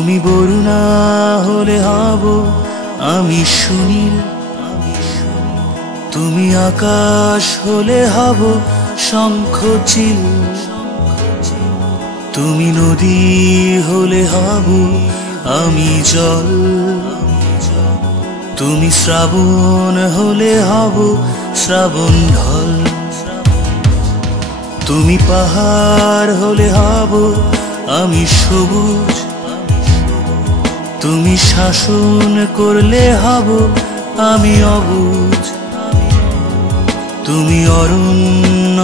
তুমি বরুণা হলে হব আমি সুনীল, তুমি আকাশ হলে হব শঙ্খচিল, তুমি নদী হলে হব আমি জল, তুমি শ্রাবণ হলে হব শ্রাবণ ঢল, তুমি পাহাড় হলে হব আমি সবুজ, তুমি শাসন করলে হব আমি অবুঝ, তুমি অরণ্য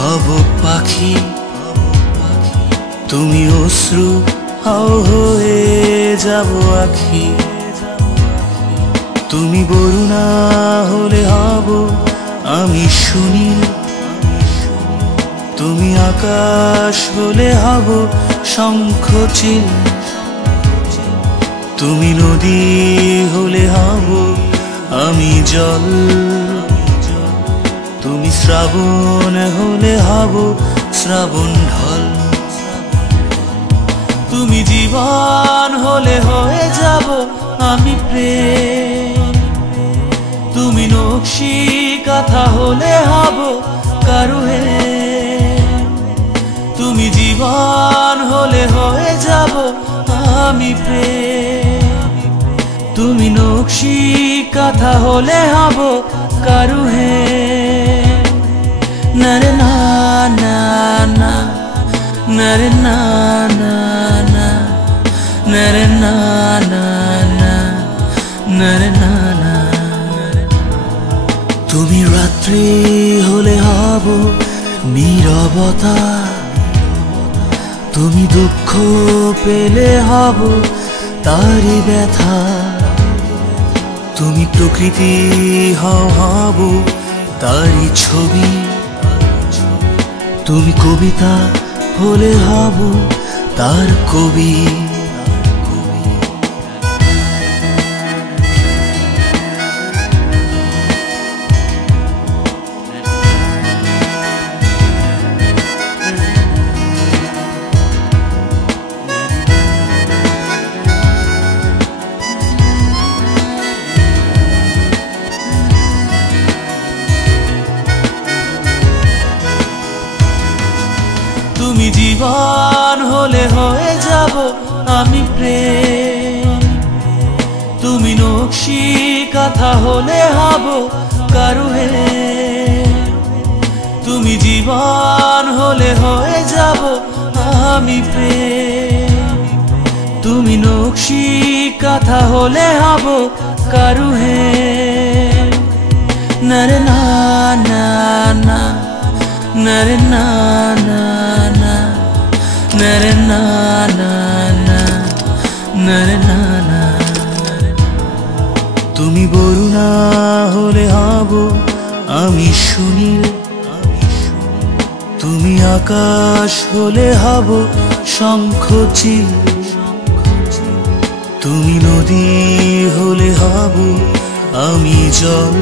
হব পাখি, তুমি অশ্রু হয়ে যাব আখি, তুমি বরুণা হলে হব আমি সুনীল, তুমি আকাশ হলে হব শঙ্খচিল, তুমি নদী হলে হব আমি জল, তুমি শ্রাবণ হলে হব শ্রাবণ ঢল, তুমি জীবন হলে হয়ে যাব আমি প্রেম, তুমি নকশি কাঁথা হলে হব কারুহে, তুমি জীবন হলে হয়ে যাব আমি প্রেম, তুমি নকশি কাঁথা হলে হব কারুহে। নারে না না না, নারে না না না, নারে না না না, নারে না না। তুমি রাত্রি হলে হব নীরবতা, তুমি দুঃখ পেলে হব তারি ব্যথা, তুমি প্রকৃতি হব তারি ছবি, তুমি কবিতা হলে হব তার কবি। তুমি জীবন হলে হয়ে যাব আমি প্রেম, তুমি নকশি কাঁথা হলে হব কারুহে, তুমি জীবন হলে হয়ে যাব আমি প্রেম, তুমি নকশি কাঁথা হলে হব কারুহে। নারে না না না, নারে না না না, নারে না না না, নারে না না। তুমি বরুণা হলে হব আমি সুনীল, তুমি আকাশ হলে হব শঙ্খচিল, তুমি নদী হলে হব আমি জল,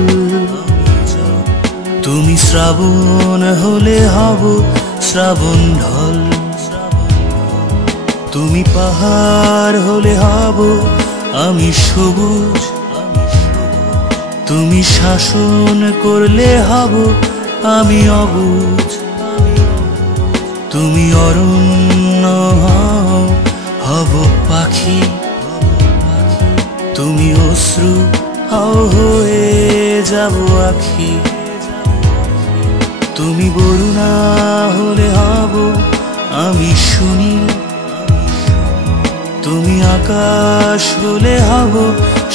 তুমি শ্রাবণ হলে হব শ্রাবণ ঢল, তুমি পাহাড় হলে হব আমি সবুজ, তুমি শাসন করলে হব আমি অবুঝ, তুমি অরণ্য হব পাখি, তুমি অশ্রু হয়ে যাব আখি, তুমি বরুণা হলে হব আমি সুনীল, তুমি আকাশ হলে হব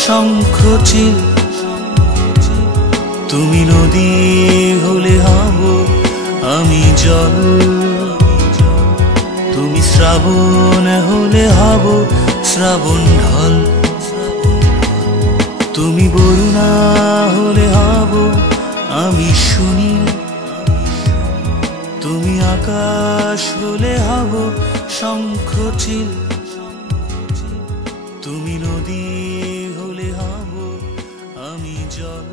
শঙ্খচিল, তুমি নদী হলে হব আমি জল, তুমি শ্রাবণ হলে হব শ্রাবণ ঢল, তুমি বরুণা হলে হব আমি সুনীল, তুমি আকাশ হলে হব শঙ্খচিল, তুমি নদী হলে হব আমি জল,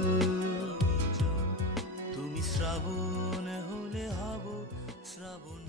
তুমি শ্রাবণ হলে হব শ্রাবণ।